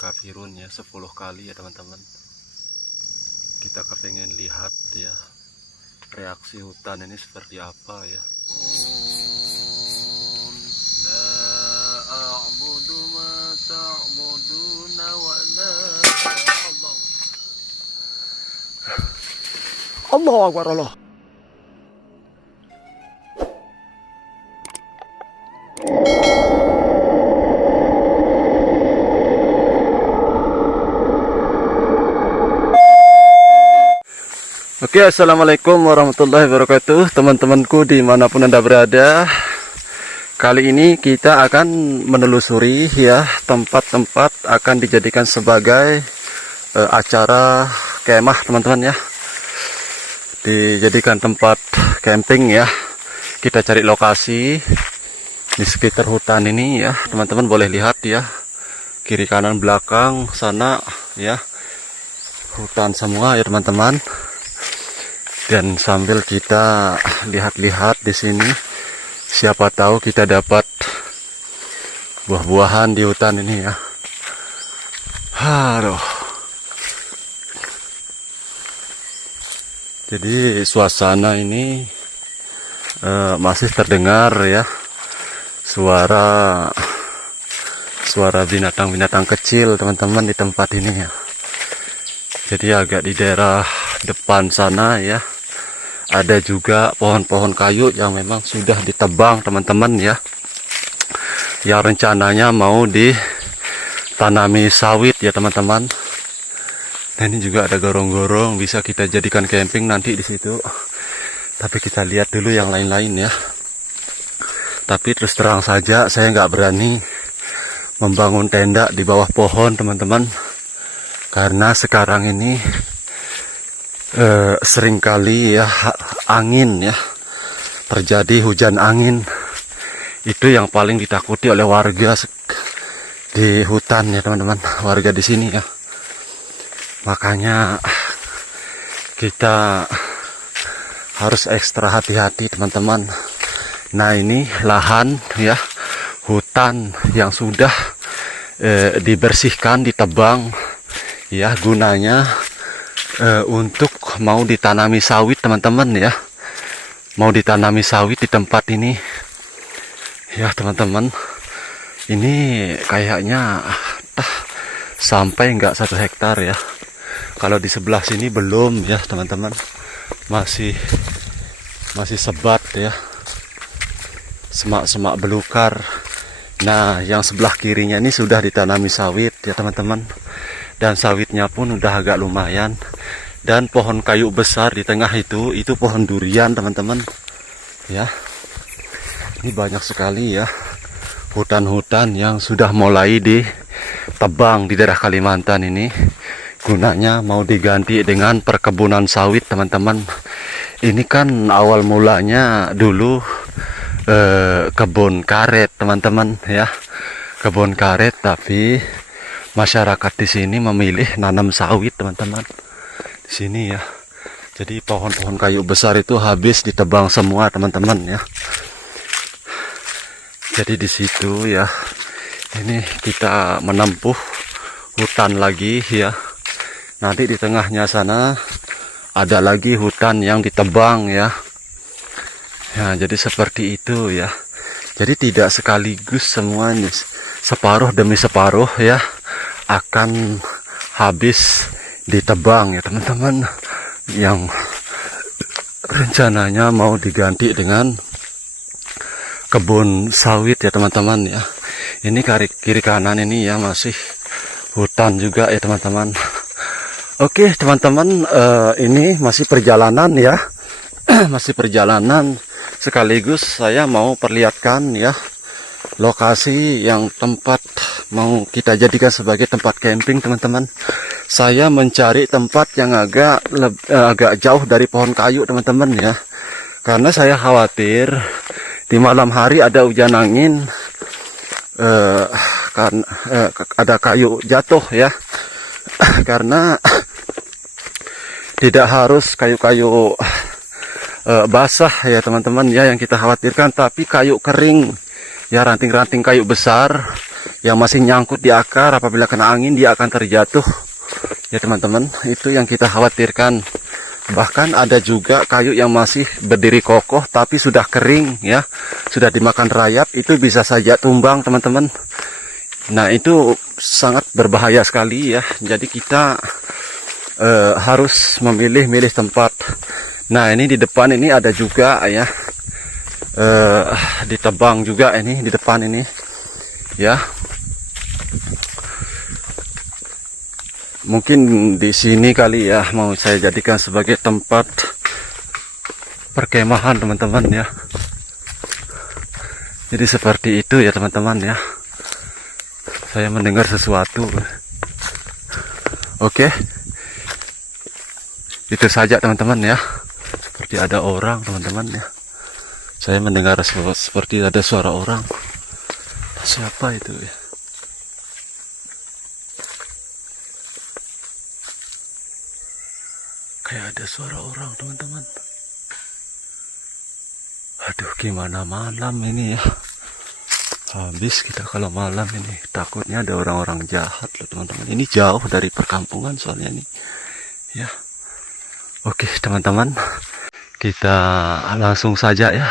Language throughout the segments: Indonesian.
kafirun ya 10 kali ya teman-teman. Kita kepengen lihat ya reaksi hutan ini seperti apa ya. La a'budu ma ta'buduna wa la Allahu Akbar Allah. Oke, assalamualaikum warahmatullahi wabarakatuh, teman-temanku dimanapun anda berada. Kali ini kita akan menelusuri ya tempat-tempat akan dijadikan sebagai acara kemah teman-teman ya, dijadikan tempat camping ya. Kita cari lokasi di sekitar hutan ini ya teman-teman, boleh lihat ya kiri kanan belakang sana ya, hutan semua ya teman-teman. Dan sambil kita lihat-lihat di sini, siapa tahu kita dapat buah-buahan di hutan ini ya. Aduh. Jadi suasana ini masih terdengar ya suara binatang-binatang kecil teman-teman di tempat ini ya. Jadi agak di daerah depan sana ya. Ada juga pohon-pohon kayu yang memang sudah ditebang teman-teman ya, yang rencananya mau ditanami sawit ya teman-teman. Dan ini juga ada gorong-gorong, bisa kita jadikan camping nanti di situ. Tapi kita lihat dulu yang lain-lain ya. Tapi terus terang saja saya nggak berani membangun tenda di bawah pohon teman-teman, karena sekarang ini seringkali ya angin ya, terjadi hujan angin. Itu yang paling ditakuti oleh warga di hutan ya teman-teman, warga di sini ya. Makanya kita harus ekstra hati-hati teman-teman. Nah ini lahan ya, hutan yang sudah dibersihkan, ditebang ya, gunanya untuk mau ditanami sawit teman-teman ya, mau ditanami sawit di tempat ini ya teman-teman. Ini kayaknya sampai nggak 1 hektar ya. Kalau di sebelah sini belum ya teman-teman, masih sebat ya, semak-semak belukar. Nah yang sebelah kirinya ini sudah ditanami sawit ya teman-teman, dan sawitnya pun udah agak lumayan. Dan pohon kayu besar di tengah itu pohon durian teman-teman ya. Ini banyak sekali ya hutan-hutan yang sudah mulai ditebang di daerah Kalimantan ini, gunanya mau diganti dengan perkebunan sawit teman-teman. Ini kan awal mulanya dulu kebun karet teman-teman ya, kebun karet, tapi masyarakat di sini memilih nanam sawit teman-teman di sini ya. Jadi pohon-pohon kayu besar itu habis ditebang semua teman-teman ya. Jadi di situ ya, ini kita menempuh hutan lagi ya. Nanti di tengahnya sana ada lagi hutan yang ditebang ya. Ya jadi seperti itu ya. Jadi tidak sekaligus semuanya, separuh demi separuh ya akan habis ditebang ya teman-teman, yang rencananya mau diganti dengan kebun sawit ya teman-teman ya. Ini kiri kanan ini ya masih hutan juga ya teman-teman. Oke teman-teman, ini masih perjalanan ya. Masih perjalanan, sekaligus saya mau perlihatkan ya lokasi yang tempat mau kita jadikan sebagai tempat camping teman-teman. Saya mencari tempat yang agak jauh dari pohon kayu teman-teman ya, karena saya khawatir di malam hari ada hujan angin, karena ada kayu jatuh ya. Karena tidak harus kayu-kayu basah ya teman-teman ya yang kita khawatirkan, tapi kayu kering ya, ranting-ranting kayu besar yang masih nyangkut di akar, apabila kena angin dia akan terjatuh. Ya teman-teman, itu yang kita khawatirkan. Bahkan ada juga kayu yang masih berdiri kokoh tapi sudah kering ya, sudah dimakan rayap, itu bisa saja tumbang teman-teman. Nah itu sangat berbahaya sekali ya. Jadi kita harus memilih-milih tempat. Nah ini di depan ini ada juga ya, ditebang juga ini di depan ini ya. Mungkin di sini kali ya mau saya jadikan sebagai tempat perkemahan teman-teman ya. Jadi seperti itu ya teman-teman ya. Saya mendengar sesuatu. Oke. Itu saja teman-teman ya. Seperti ada orang teman-teman ya. Saya mendengar seperti ada suara orang. Siapa itu ya? Kayak ada suara orang teman-teman. Aduh gimana malam ini ya. Habis kita kalau malam ini. Takutnya ada orang-orang jahat loh teman-teman. Ini jauh dari perkampungan soalnya ini. Ya. Oke teman-teman. Kita langsung saja ya.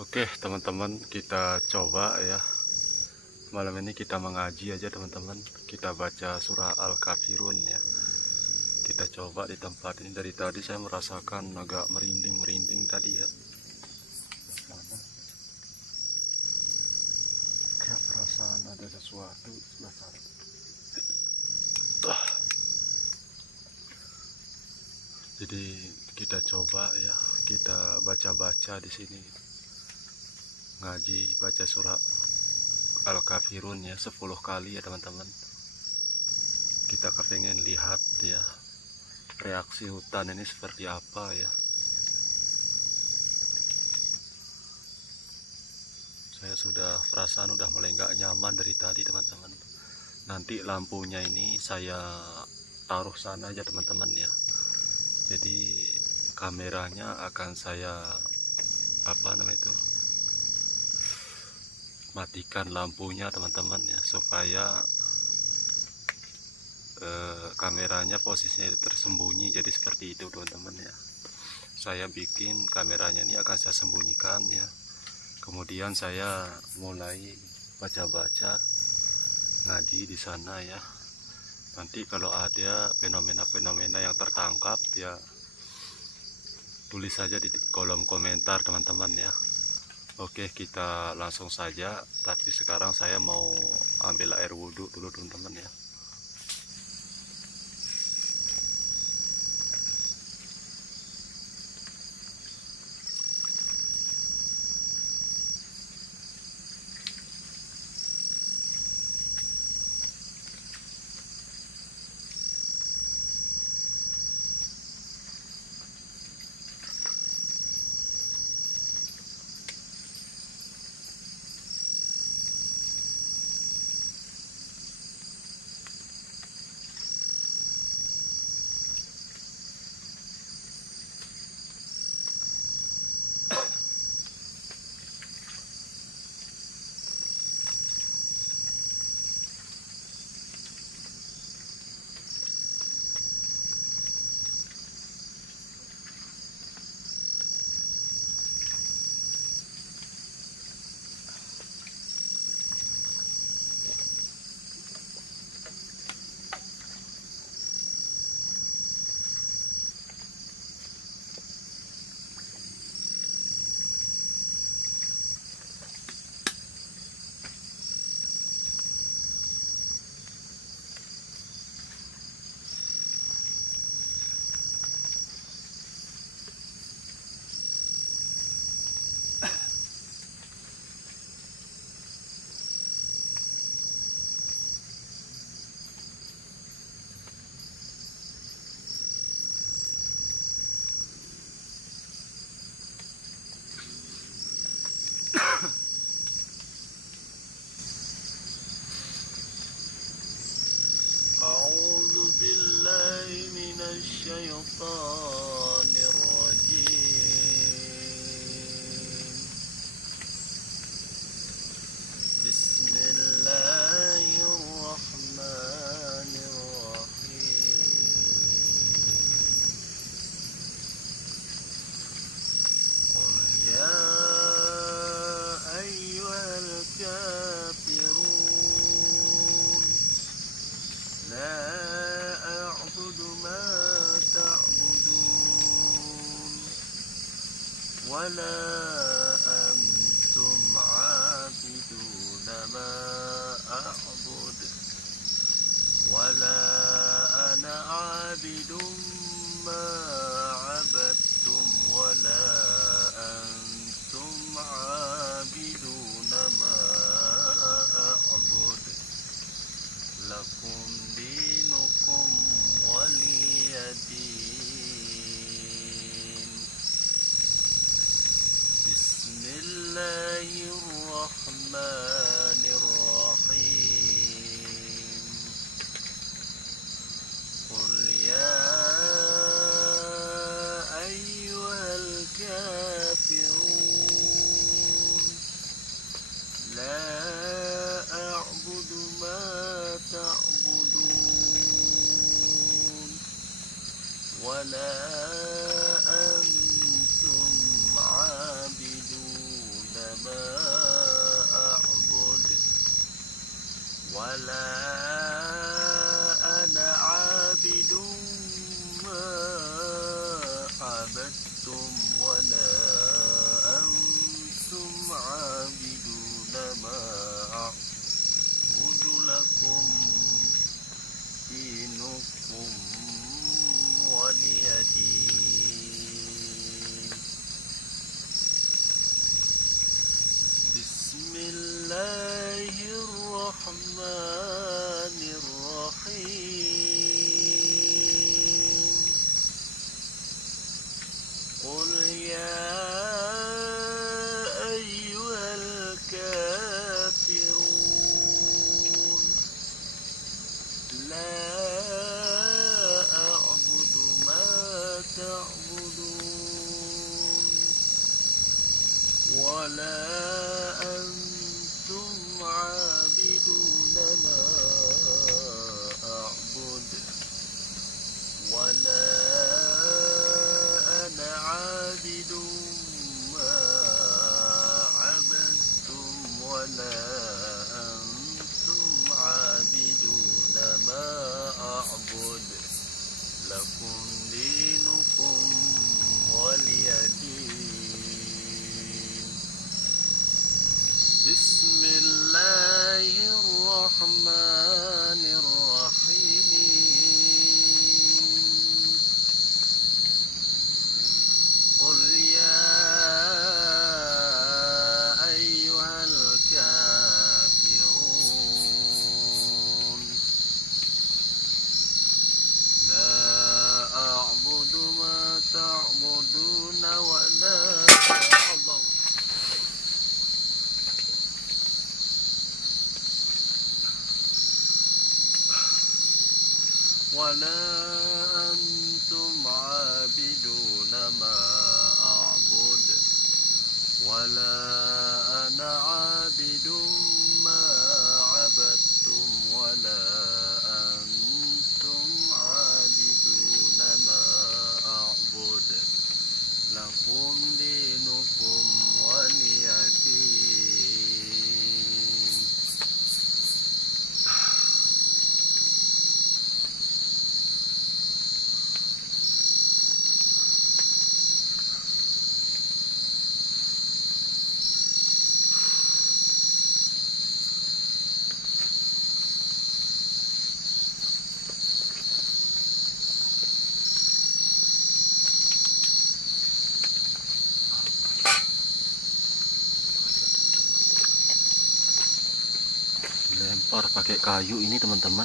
Oke teman-teman, kita coba ya. Malam ini kita mengaji aja teman-teman. Kita baca surah Al-Kafirun ya. Kita coba di tempat ini. Dari tadi saya merasakan agak merinding-merinding tadi ya. Kayak perasaan ada sesuatu sebelah sana. Jadi kita coba ya, kita baca-baca di sini. Ngaji baca surah Al-Kafirun ya 10 kali ya teman-teman. Kita kepengen lihat ya reaksi hutan ini seperti apa ya. Saya sudah perasaan udah mulai nggak nyaman dari tadi teman-teman. Nanti lampunya ini saya taruh sana aja teman-teman ya. Jadi kameranya akan saya matikan lampunya teman-teman ya, supaya kameranya posisinya tersembunyi. Jadi seperti itu teman-teman ya. Saya bikin kameranya ini akan saya sembunyikan ya. Kemudian saya mulai baca-baca ngaji di sana ya. Nanti kalau ada fenomena-fenomena yang tertangkap ya, tulis saja di kolom komentar teman-teman ya. Oke, kita langsung saja. Tapi sekarang saya mau ambil air wudhu dulu teman-teman ya. أعوذ بالله من الشيطان الرجيم. بسم الله الرحمن الرحيم. قل يا أيها الكافرون لا أعبد ما تعبدون ولا أنتم عابدون ما أعبد ولا أنا عابد ما عبدتم ولا أنتم عابدون ما أعبد لكم دينكم ولي دين. بسم الله الرحمن الرحيم. قل يا أيها الكافرون لا أعبد ما تعبدون ولا أنتم عابدون ما أعبد ولا أنا عابد ما عبدتم ولا أنتم عابدون ما أعبد لكم دينكم ولي دين. بسم الله الرحمن الرحيم. قل يا أيها الكافرون لا أعبد ما تعبدون ولا أنتم عابدون ما أعبد ولا أنا عابد ما عبدتم ولا أنتم عابدون ما أعبد لكم دينكم ولي دين. بسم الله الرحمن الرحيم. قل يا أيها الكافرون لا أعبد ما تعبدون ولا أنتم عابدون ما أعبد ولا أنا عابد ما عبدتم ولا أنتم عابدون ما أعبد لكم دينكم ولي دين. Lempar pakai kayu ini teman-teman,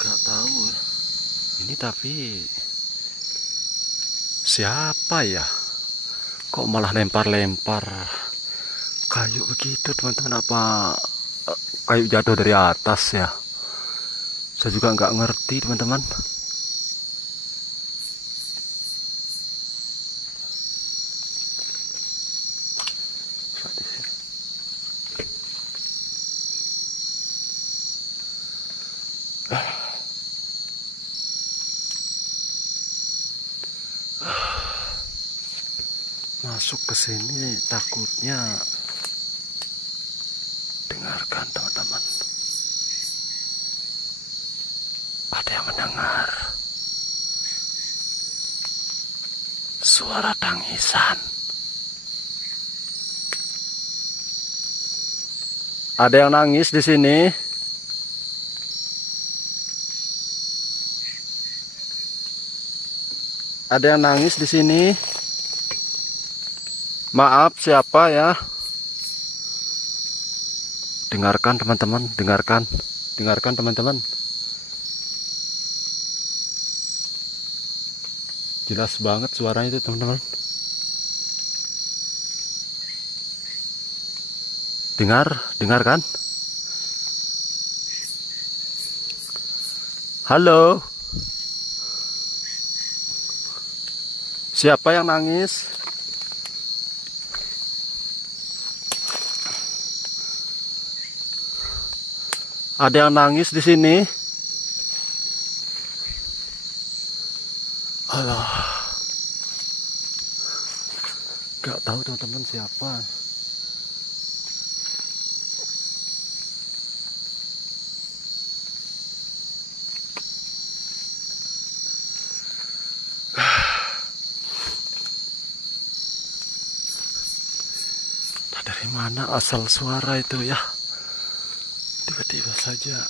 gak tahu ya. Ini tapi siapa ya, kok malah lempar-lempar kayu begitu teman-teman? Apa kayu jatuh dari atas ya? Saya juga nggak ngerti teman-teman. Masuk ke sini takutnya, dengarkan teman-teman, ada yang mendengar suara tangisan. Ada yang nangis di sini. Ada yang nangis di sini. Maaf, siapa ya? Dengarkan teman-teman, dengarkan teman-teman. Jelas banget suaranya itu teman-teman. Dengarkan. Halo. Siapa yang nangis? Ada yang nangis di sini. Allah. Gak tahu teman-teman siapa. Dari mana asal suara itu ya? Tiba-tiba saja.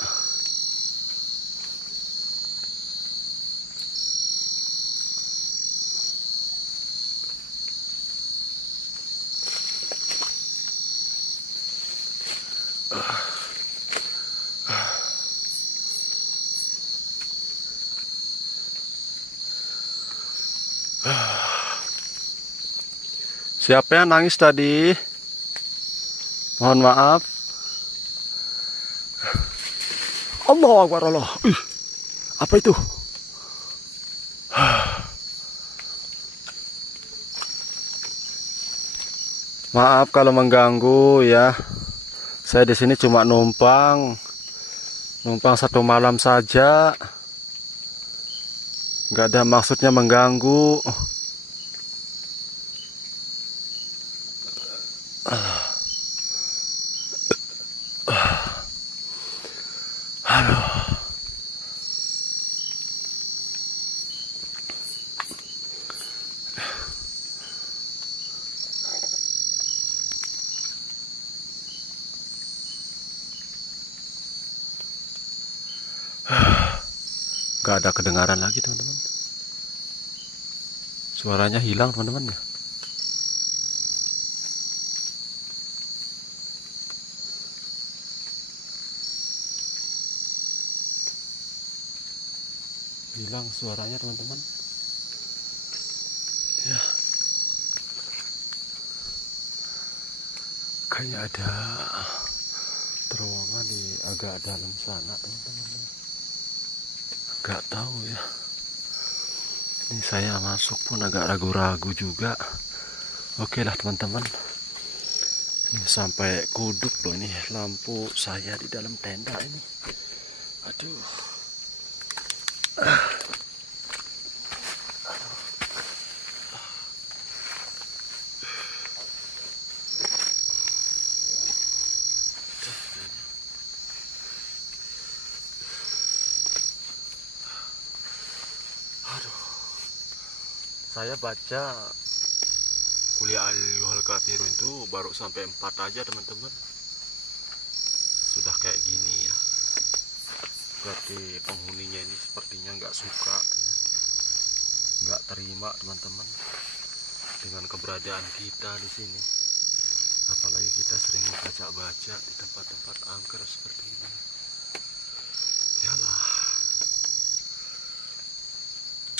Siapa yang nangis tadi? Mohon maaf. Allah Akbar Allah. Apa itu? Maaf kalau mengganggu ya. Saya di sini cuma numpang 1 malam saja. Nggak ada maksudnya mengganggu. Aduh. Gak ada kedengaran lagi teman-teman. Suaranya hilang teman-teman ya. Hilang suaranya teman-teman. Ya. Kayaknya ada terowongan di agak dalam sana teman-teman. Gak tahu ya. Ini saya masuk pun agak ragu-ragu juga. Oke lah teman-teman. Ini sampai kuduk loh ini lampu saya di dalam tenda ini. Aduh. Saya baca kuliah Ayyuhal Kafirun itu baru sampai 4 aja teman-teman. Sudah kayak gini ya. Berarti penghuninya ini sepertinya nggak suka ya. Nggak terima teman-teman dengan keberadaan kita di sini. Apalagi kita sering baca-baca di tempat-tempat angker seperti ini.